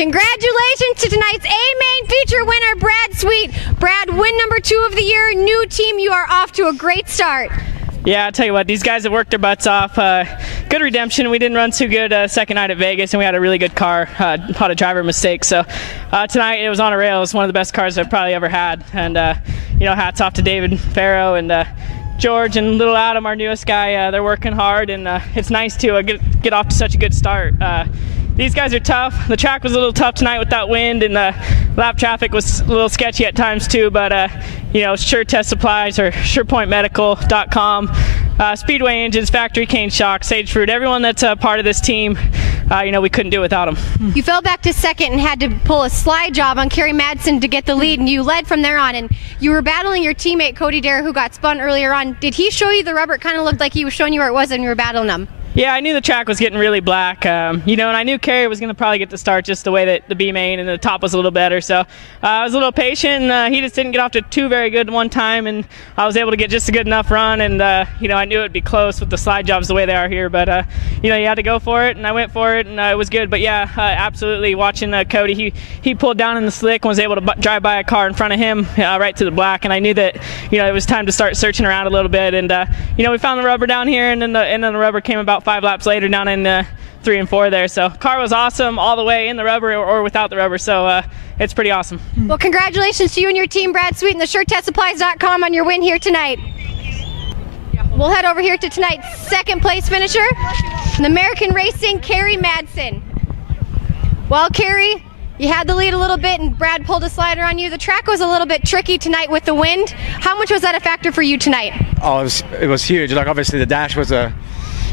Congratulations to tonight's A-Main feature winner, Brad Sweet. Brad, win number 2 of the year, new team, you are off to a great start. Yeah, I'll tell you what, these guys have worked their butts off. Good redemption. We didn't run too good second night at Vegas, and we had a really good car, had a driver mistake. So tonight it was on a rail. It was one of the best cars I've probably ever had. And, you know, hats off to David Farrow and George and little Adam, our newest guy. They're working hard, and it's nice to get off to such a good start. These guys are tough. The track was a little tough tonight with that wind, and lap traffic was a little sketchy at times too, but you know, Sure Test Supplies or SurePointMedical.com, Speedway Engines, Factory Cane Shock, Sage Fruit, everyone that's a part of this team, you know, we couldn't do it without them. You fell back to second and had to pull a slide job on Kerry Madsen to get the lead, and you led from there on, and you were battling your teammate Cody Dare, who got spun earlier on. Did he show you the rubber? It kind of looked like he was showing you where it was and you were battling him. Yeah, I knew the track was getting really black, you know, and I knew Kerry was going to probably get the start just the way that the B main and the top was a little better. So I was a little patient. He just didn't get off to 2 very good one time, and I was able to get just a good enough run. And, you know, I knew it would be close with the slide jobs the way they are here. But, you know, you had to go for it, and I went for it, and it was good. But, yeah, absolutely watching Cody, he pulled down in the slick and was able to drive by a car in front of him right to the black. And I knew that, you know, it was time to start searching around a little bit. And, you know, we found the rubber down here, and then the rubber came about 5 laps later down in 3 and 4 there. So car was awesome all the way in the rubber or without the rubber. So it's pretty awesome. Well, congratulations to you and your team, Brad Sweet, and the SureTestSupplies.com on your win here tonight. We'll head over here to tonight's second place finisher, the American Racing, Kerry Madsen. Well, Kerry, you had the lead a little bit and Brad pulled a slider on you. The track was a little bit tricky tonight with the wind. How much was that a factor for you tonight? Oh, it was huge. Like, obviously the dash was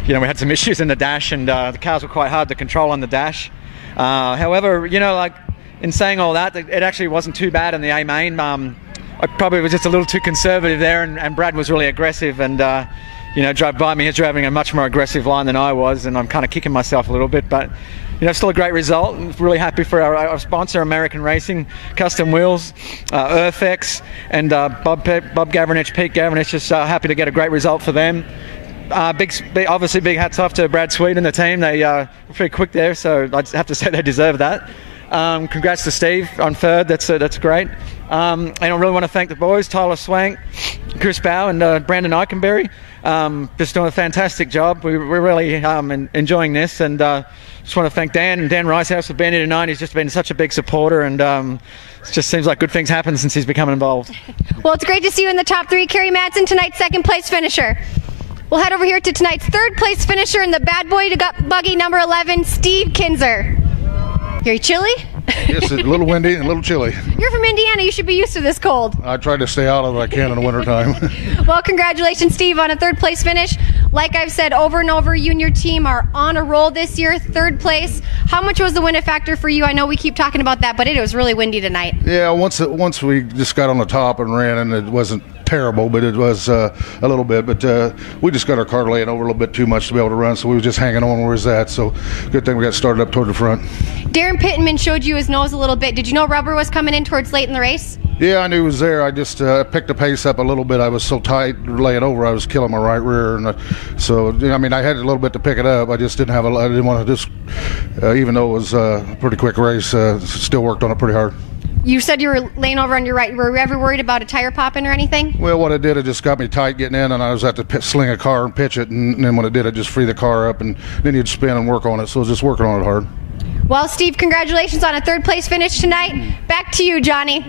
you know, we had some issues in the dash, and the cars were quite hard to control on the dash. However, you know, like, in saying all that, it actually wasn't too bad in the A-Main. I probably was just a little too conservative there, and Brad was really aggressive, and you know, drove by me. He's driving a much more aggressive line than I was, and I'm kind of kicking myself a little bit, but you know, still a great result. I'm really happy for our sponsor, American Racing, Custom Wheels, Earthx, and Bob Gavranich, Pete Gavranich. Just happy to get a great result for them. Obviously big hats off to Brad Sweet and the team. They were pretty quick there, so I'd have to say they deserve that. Congrats to Steve on third. That's great. And I really want to thank the boys, Tyler Swank, Chris Bow, and Brandon Eikenberry. Just doing a fantastic job. We're really enjoying this, and just want to thank Dan Ricehouse for being here tonight. He's just been such a big supporter, and it just seems like good things happen since he's become involved. Well, it's great to see you in the top 3, Kerry Madsen, tonight's second place finisher. We'll head over here to tonight's third place finisher in the Bad Boy Buggy number 11, Steve Kinser. You're chilly? Yes, it's a little windy and a little chilly. You're from Indiana. You should be used to this cold. I try to stay out of it if I can in the wintertime. Well, congratulations, Steve, on a third place finish. Like I've said over and over, you and your team are on a roll this year, third place. How much was the wind a factor for you? I know we keep talking about that, but it was really windy tonight. Yeah, once we just got on the top and ran, and it wasn't terrible, but it was a little bit. But we just got our car laying over a little bit too much to be able to run, so we were just hanging on where it's at. So good thing we got started up toward the front. Darren Pittman showed you his nose a little bit. Did you know rubber was coming in towards late in the race? Yeah, I knew it was there. I just picked the pace up a little bit. I was so tight laying over, I was killing my right rear, and so I mean, I had a little bit to pick it up. I just didn't have I didn't want to just, even though it was a pretty quick race, still worked on it pretty hard. You said you were laying over on your right. Were you ever worried about a tire popping or anything? Well, what it did, it just got me tight getting in, and I was at to sling a car and pitch it, and then when it did, it just free the car up, and then you'd spin and work on it. So I was just working on it hard. Well, Steve, congratulations on a third place finish tonight. Back to you, Johnny.